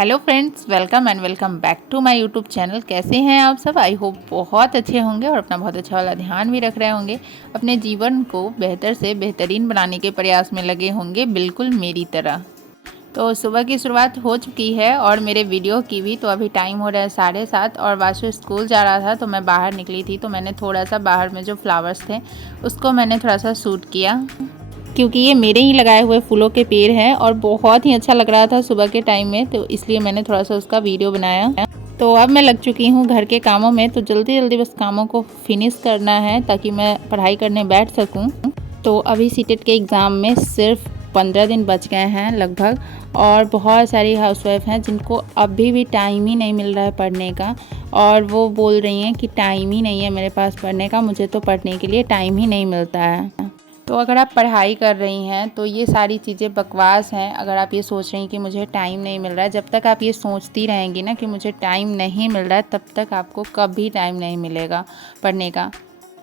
Hello friends, welcome and welcome back to my YouTube channel. कैसे हैं आप सब? आई होप बहुत अच्छे होंगे और अपना बहुत अच्छा वाला ध्यान भी रख रहे होंगे। अपने जीवन को बेहतर से बेहतरीन बनाने के प्रयास में लगे होंगे, बिल्कुल मेरी तरह। तो सुबह की शुरुआत हो चुकी है और मेरे वीडियो की भी। तो अभी टाइम हो रहा है 7:30 और वाशु स्कूल जा रहा था तो मैं बाहर निकली थी। तो मैंने थोड़ा सा बाहर में जो फ्लावर्स थे उसको मैंने थोड़ा सा शूट किया, क्योंकि ये मेरे ही लगाए हुए फूलों के पेड़ हैं और बहुत ही अच्छा लग रहा था सुबह के टाइम में, तो इसलिए मैंने थोड़ा सा उसका वीडियो बनाया। तो अब मैं लग चुकी हूँ घर के कामों में। तो जल्दी जल्दी बस कामों को फिनिश करना है ताकि मैं पढ़ाई करने बैठ सकूँ। तो अभी सीटेट के एग्ज़ाम में सिर्फ 15 दिन बच गए हैं लगभग, और बहुत सारी हाउसवाइफ हैं जिनको अभी भी टाइम ही नहीं मिल रहा है पढ़ने का, और वो बोल रही हैं कि टाइम ही नहीं है मेरे पास पढ़ने का, मुझे तो पढ़ने के लिए टाइम ही नहीं मिलता है। तो अगर आप पढ़ाई कर रही हैं तो ये सारी चीज़ें बकवास हैं। अगर आप ये सोच रही हैं कि मुझे टाइम नहीं मिल रहा है, जब तक आप ये सोचती रहेंगी ना कि मुझे टाइम नहीं मिल रहा है, तब तक आपको कभी टाइम नहीं मिलेगा पढ़ने का।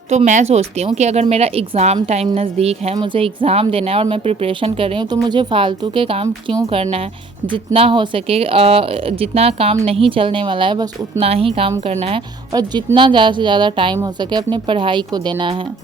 तो मैं सोचती हूँ कि अगर मेरा एग्ज़ाम टाइम नज़दीक है, मुझे एग्ज़ाम देना है और मैं प्रिपरेशन कर रही हूँ, तो मुझे फालतू के काम क्यों करना है। जितना हो सके जितना काम नहीं चलने वाला है बस उतना ही काम करना है, और जितना ज़्यादा से ज़्यादा टाइम हो सके अपने पढ़ाई को देना है।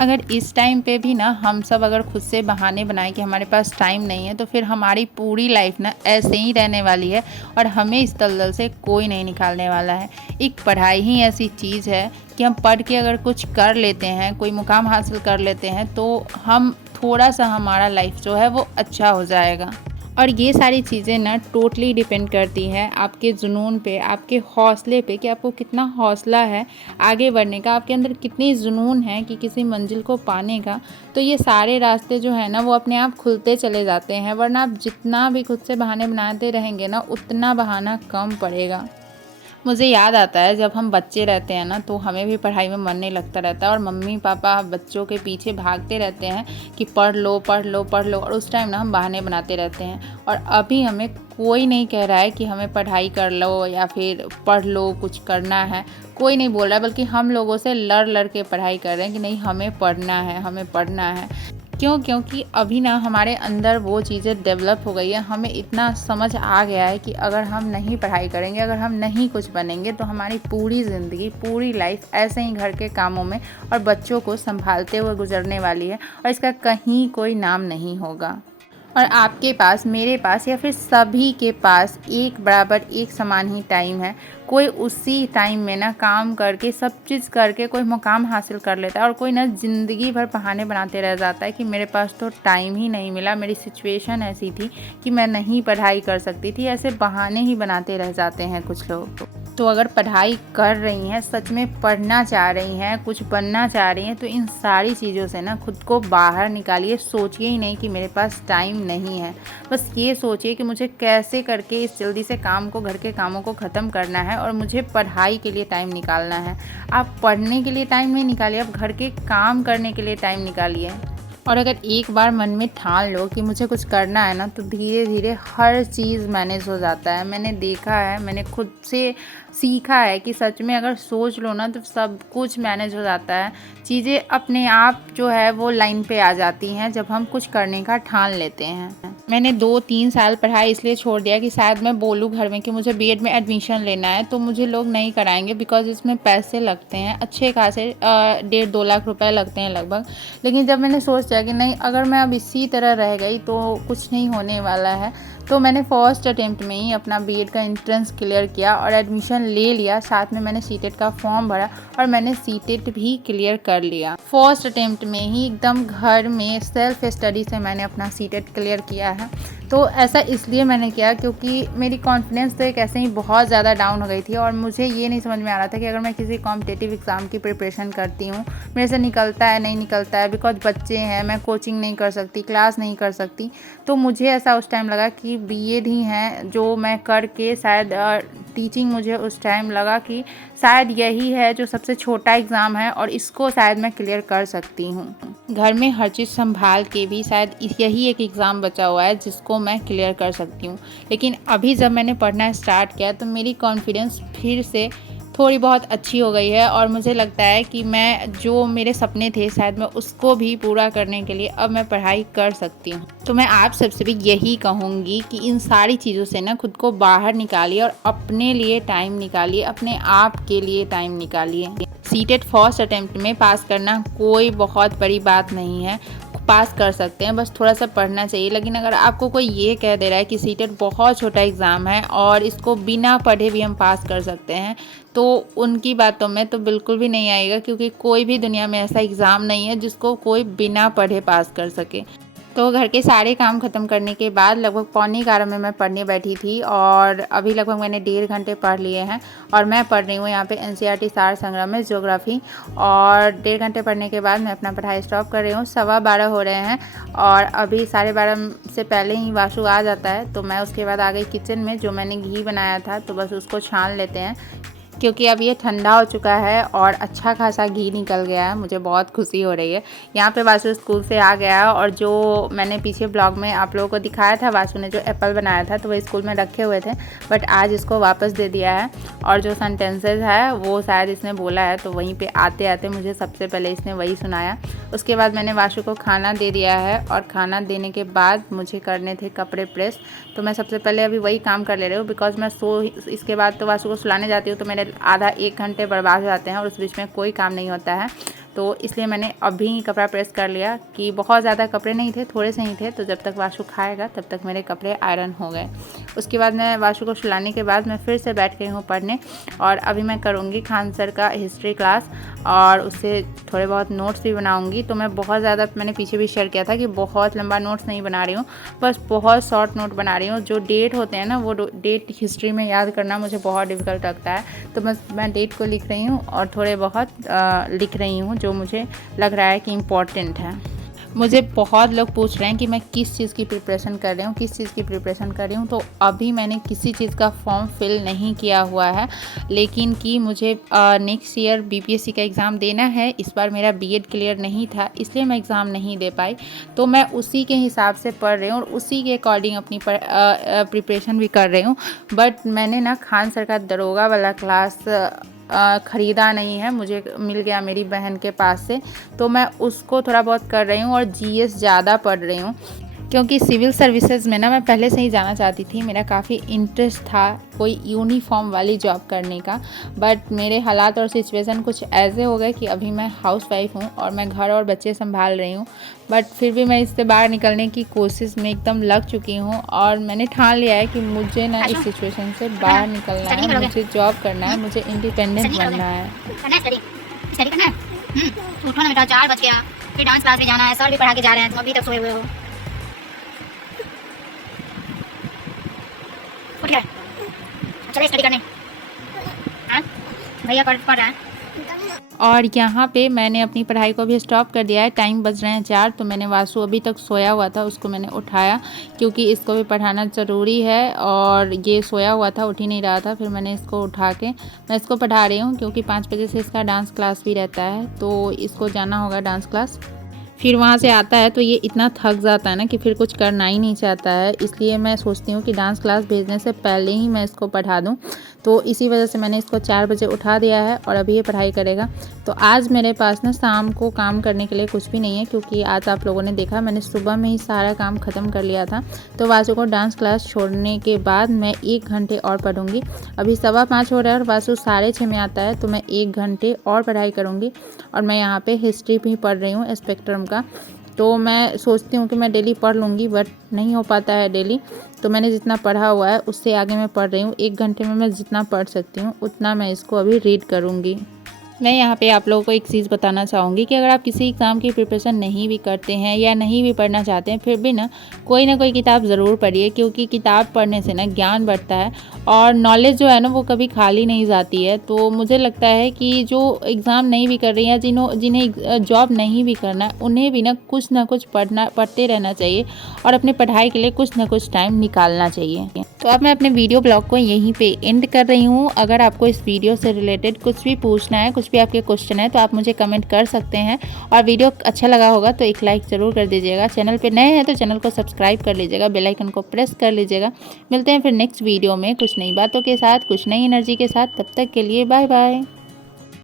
अगर इस टाइम पे भी ना हम सब अगर खुद से बहाने बनाएं कि हमारे पास टाइम नहीं है, तो फिर हमारी पूरी लाइफ ना ऐसे ही रहने वाली है और हमें इस दलदल से कोई नहीं निकालने वाला है। एक पढ़ाई ही ऐसी चीज़ है कि हम पढ़ के अगर कुछ कर लेते हैं, कोई मुकाम हासिल कर लेते हैं, तो हम थोड़ा सा हमारा लाइफ जो है वो अच्छा हो जाएगा। और ये सारी चीज़ें ना टोटली डिपेंड करती है आपके जुनून पे, आपके हौसले पे, कि आपको कितना हौसला है आगे बढ़ने का, आपके अंदर कितनी जुनून है कि किसी मंजिल को पाने का। तो ये सारे रास्ते जो है ना वो अपने आप खुलते चले जाते हैं, वरना आप जितना भी खुद से बहाने बनाते रहेंगे ना उतना बहाना कम पड़ेगा। मुझे याद आता है जब हम बच्चे रहते हैं ना तो हमें भी पढ़ाई में मन नहीं लगता रहता है, और मम्मी पापा बच्चों के पीछे भागते रहते हैं कि पढ़ लो पढ़ लो पढ़ लो, और उस टाइम ना हम बहाने बनाते रहते हैं। और अभी हमें कोई नहीं कह रहा है कि हमें पढ़ाई कर लो या फिर पढ़ लो, कुछ करना है, कोई नहीं बोल रहा है, बल्कि हम लोगों से लड़ लड़ के पढ़ाई कर रहे हैं कि नहीं हमें पढ़ना है, हमें पढ़ना है। क्योंकि अभी ना हमारे अंदर वो चीज़ें डेवलप हो गई है, हमें इतना समझ आ गया है कि अगर हम नहीं पढ़ाई करेंगे, अगर हम नहीं कुछ बनेंगे, तो हमारी पूरी ज़िंदगी, पूरी लाइफ ऐसे ही घर के कामों में और बच्चों को संभालते हुए गुजरने वाली है, और इसका कहीं कोई नाम नहीं होगा। और आपके पास, मेरे पास, या फिर सभी के पास एक बराबर एक समान ही टाइम है। कोई उसी टाइम में ना काम करके, सब चीज़ करके कोई मुकाम हासिल कर लेता है, और कोई ना ज़िंदगी भर बहाने बनाते रह जाता है कि मेरे पास तो टाइम ही नहीं मिला, मेरी सिचुएशन ऐसी थी कि मैं नहीं पढ़ाई कर सकती थी। ऐसे बहाने ही बनाते रह जाते हैं कुछ लोग। तो अगर पढ़ाई कर रही हैं, सच में पढ़ना चाह रही हैं, कुछ बनना चाह रही हैं, तो इन सारी चीज़ों से ना खुद को बाहर निकालिए। सोचिए ही नहीं कि मेरे पास टाइम नहीं है, बस ये सोचिए कि मुझे कैसे करके इस जल्दी से काम को, घर के कामों को ख़त्म करना है, और मुझे पढ़ाई के लिए टाइम निकालना है। आप पढ़ने के लिए टाइम नहीं निकालिए, आप घर के काम करने के लिए टाइम निकालिए। और अगर एक बार मन में ठान लो कि मुझे कुछ करना है ना, तो धीरे धीरे हर चीज़ मैनेज हो जाता है। मैंने देखा है, मैंने खुद से सीखा है कि सच में अगर सोच लो ना तो सब कुछ मैनेज हो जाता है। चीज़ें अपने आप जो है वो लाइन पे आ जाती हैं जब हम कुछ करने का ठान लेते हैं। मैंने 2-3 साल पढ़ाई इसलिए छोड़ दिया कि शायद मैं बोलूँ घर में कि मुझे बीएड में एडमिशन लेना है, तो मुझे लोग नहीं कराएंगे, बिकॉज इसमें पैसे लगते हैं अच्छे खासे, 1.5-2 लाख रुपए लगते हैं लगभग। लेकिन जब मैंने सोचा कि नहीं, अगर मैं अब इसी तरह रह गई तो कुछ नहीं होने वाला है, तो मैंने फर्स्ट अटेम्प्ट में ही अपना बीएड का एंट्रेंस क्लियर किया और एडमिशन ले लिया। साथ में मैंने सीटेट का फॉर्म भरा और मैंने सीटेट भी क्लियर कर लिया। फर्स्ट अटेम्प्ट में ही एकदम घर में सेल्फ स्टडी से मैंने अपना सीटेट क्लियर किया है। तो ऐसा इसलिए मैंने किया क्योंकि मेरी कॉन्फिडेंस तो एक ऐसे ही बहुत ज़्यादा डाउन हो गई थी, और मुझे ये नहीं समझ में आ रहा था कि अगर मैं किसी कॉम्पिटिटिव एग्ज़ाम की प्रिपरेशन करती हूँ, मेरे से निकलता है नहीं निकलता है, बिकॉज बच्चे हैं, मैं कोचिंग नहीं कर सकती, क्लास नहीं कर सकती। तो मुझे ऐसा उस टाइम लगा कि बीएड ही है जो मैं करके शायद, टीचिंग मुझे उस टाइम लगा कि शायद यही है जो सबसे छोटा एग्ज़ाम है और इसको शायद मैं क्लियर कर सकती हूँ। घर में हर चीज़ संभाल के भी शायद यही एक एग्ज़ाम बचा हुआ है जिसको मैं क्लियर कर सकती हूँ। लेकिन अभी जब मैंने पढ़ना स्टार्ट किया तो मेरी कॉन्फिडेंस फिर से थोड़ी बहुत अच्छी हो गई है और मुझे लगता है कि मैं जो मेरे सपने थे शायद मैं उसको भी पूरा करने के लिए अब मैं पढ़ाई कर सकती हूँ। तो मैं आप सबसे भी यही कहूँगी कि इन सारी चीज़ों से ना खुद को बाहर निकालिए और अपने लिए टाइम निकालिए, अपने आप के लिए टाइम निकालिए। सीटेट फर्स्ट अटेम्प्ट में पास करना कोई बहुत बड़ी बात नहीं है, पास कर सकते हैं, बस थोड़ा सा पढ़ना चाहिए। लेकिन अगर आपको कोई ये कह दे रहा है कि सीटेट बहुत छोटा एग्ज़ाम है और इसको बिना पढ़े भी हम पास कर सकते हैं, तो उनकी बातों में तो बिल्कुल भी नहीं आएगा, क्योंकि कोई भी दुनिया में ऐसा एग्ज़ाम नहीं है जिसको कोई बिना पढ़े पास कर सके। तो घर के सारे काम ख़त्म करने के बाद लगभग 11:45 में मैं पढ़ने बैठी थी और अभी लगभग मैंने 1.5 घंटे पढ़ लिए हैं और मैं पढ़ रही हूँ यहाँ पे एनसीईआरटी सार संग्रह में ज्योग्राफी। और 1.5 घंटे पढ़ने के बाद मैं अपना पढ़ाई स्टॉप कर रही हूँ। 12:15 हो रहे हैं और अभी 12:30 से पहले ही वाशु आ जाता है, तो मैं उसके बाद आ गई किचन में। जो मैंने घी बनाया था तो बस उसको छान लेते हैं, क्योंकि अब ये ठंडा हो चुका है और अच्छा खासा घी निकल गया है। मुझे बहुत खुशी हो रही है। यहाँ पे वासु स्कूल से आ गया है और जो मैंने पीछे ब्लॉग में आप लोगों को दिखाया था, वासु ने जो एप्पल बनाया था तो वो स्कूल में रखे हुए थे, बट आज इसको वापस दे दिया है। और जो सेंटेंसेस है वो शायद इसने बोला है, तो वहीं पर आते आते मुझे सबसे पहले इसने वही सुनाया। उसके बाद मैंने वासु को खाना दे दिया है और खाना देने के बाद मुझे करने थे कपड़े प्रेस, तो मैं सबसे पहले अभी वही काम कर ले रही हूँ। बिकॉज मैं इसके बाद तो वासु को सुलाने जाती हूँ तो मेरे आधा 1 घंटे बर्बाद हो जाते हैं और उस बीच में कोई काम नहीं होता है। तो इसलिए मैंने अभी कपड़ा प्रेस कर लिया कि बहुत ज़्यादा कपड़े नहीं थे, थोड़े से ही थे, तो जब तक वाशु खाएगा तब तक मेरे कपड़े आयरन हो गए। उसके बाद मैं वाशु को सुलाने के बाद मैं फिर से बैठ गई हूँ पढ़ने और अभी मैं करूँगी खान सर का हिस्ट्री क्लास और उससे थोड़े बहुत नोट्स भी बनाऊँगी। तो मैं बहुत ज़्यादा, मैंने पीछे भी शेयर किया था कि बहुत लंबा नोट्स नहीं बना रही हूँ, बस बहुत शॉर्ट नोट बना रही हूँ। जो डेट होते हैं ना, वो डेट हिस्ट्री में याद करना मुझे बहुत डिफ़िकल्ट लगता है, तो बस मैं डेट को लिख रही हूँ और थोड़े बहुत लिख रही हूँ जो मुझे लग रहा है कि इम्पॉर्टेंट है। मुझे बहुत लोग पूछ रहे हैं कि मैं किस चीज़ की प्रिपरेशन कर रही हूँ, किस चीज़ की प्रिपरेशन कर रही हूँ। तो अभी मैंने किसी चीज़ का फॉर्म फिल नहीं किया हुआ है, लेकिन कि मुझे नेक्स्ट ईयर बीपीएससी का एग्ज़ाम देना है। इस बार मेरा बीएड क्लियर नहीं था, इसलिए मैं एग्ज़ाम नहीं दे पाई, तो मैं उसी के हिसाब से पढ़ रही हूँ और उसी के अकॉर्डिंग अपनी प्रिपरेशन भी कर रही हूँ। बट मैंने ना खान सर का दरोगा वाला क्लास ख़रीदा नहीं है, मुझे मिल गया मेरी बहन के पास से, तो मैं उसको थोड़ा बहुत कर रही हूँ और जीएस ज़्यादा पढ़ रही हूँ, क्योंकि सिविल सर्विसेज में ना मैं पहले से ही जाना चाहती थी। मेरा काफ़ी इंटरेस्ट था कोई यूनिफॉर्म वाली जॉब करने का, बट मेरे हालात और सिचुएशन कुछ ऐसे हो गए कि अभी मैं हाउसवाइफ हूँ और मैं घर और बच्चे संभाल रही हूँ। बट फिर भी मैं इससे बाहर निकलने की कोशिश में एकदम लग चुकी हूँ और मैंने ठान लिया है कि मुझे ना इस सिचुएशन से बाहर निकलना है, मुझे जॉब करना है, मुझे इंडिपेंडेंट बनना है। उठो ना बेटा, 4 बज गया, फिर डांस क्लास भी जाना है, सर भी पढ़ा के जा रहे हैं, तुम अभी तक सोए हुए हो। उठ गए, चले स्टडी करने। हाँ भैया पढ़ रहा है। और यहाँ पे मैंने अपनी पढ़ाई को भी स्टॉप कर दिया है। टाइम बज रहे हैं 4, तो मैंने वासु अभी तक सोया हुआ था, उसको मैंने उठाया क्योंकि इसको भी पढ़ाना ज़रूरी है और ये सोया हुआ था, उठ ही नहीं रहा था। फिर मैंने इसको उठा के मैं इसको पढ़ा रही हूँ, क्योंकि 5 बजे से इसका डांस क्लास भी रहता है, तो इसको जाना होगा डांस क्लास। फिर वहाँ से आता है तो ये इतना थक जाता है ना कि फिर कुछ करना ही नहीं चाहता है, इसलिए मैं सोचती हूँ कि डांस क्लास भेजने से पहले ही मैं इसको पढ़ा दूँ। तो इसी वजह से मैंने इसको 4 बजे उठा दिया है और अभी ये पढ़ाई करेगा। तो आज मेरे पास ना शाम को काम करने के लिए कुछ भी नहीं है, क्योंकि आज आप लोगों ने देखा मैंने सुबह में ही सारा काम ख़त्म कर लिया था। तो वासु को डांस क्लास छोड़ने के बाद मैं 1 घंटे और पढ़ूँगी। अभी 5:15 हो रहा है और वासु 6:30 में आता है, तो मैं 1 घंटे और पढ़ाई करूँगी। और मैं यहाँ पे हिस्ट्री भी पढ़ रही हूँ स्पेक्ट्रम का, तो मैं सोचती हूँ कि मैं डेली पढ़ लूँगी, बट नहीं हो पाता है डेली। तो मैंने जितना पढ़ा हुआ है उससे आगे मैं पढ़ रही हूँ। 1 घंटे में मैं जितना पढ़ सकती हूँ उतना मैं इसको अभी रीड करूँगी। मैं यहाँ पे आप लोगों को एक चीज़ बताना चाहूँगी कि अगर आप किसी एग्ज़ाम की प्रिपरेशन नहीं भी करते हैं या नहीं भी पढ़ना चाहते हैं, फिर भी ना कोई किताब ज़रूर पढ़िए, क्योंकि किताब पढ़ने से ना ज्ञान बढ़ता है और नॉलेज जो है ना वो कभी खाली नहीं जाती है। तो मुझे लगता है कि जो एग्ज़ाम नहीं भी कर रही हैं, जिन्हें जॉब नहीं भी करना, उन्हें भी ना कुछ पढ़ते रहना चाहिए और अपने पढ़ाई के लिए कुछ ना कुछ टाइम निकालना चाहिए। तो अब मैं अपने वीडियो ब्लॉग को यहीं पे एंड कर रही हूँ। अगर आपको इस वीडियो से रिलेटेड कुछ भी पूछना है, कुछ भी आपके क्वेश्चन है तो आप मुझे कमेंट कर सकते हैं। और वीडियो अच्छा लगा होगा तो एक लाइक ज़रूर कर दीजिएगा। चैनल पे नए हैं तो चैनल को सब्सक्राइब कर लीजिएगा, बेल आइकन को प्रेस कर लीजिएगा। मिलते हैं फिर नेक्स्ट वीडियो में कुछ नई बातों के साथ, कुछ नई एनर्जी के साथ। तब तक के लिए बाय बाय।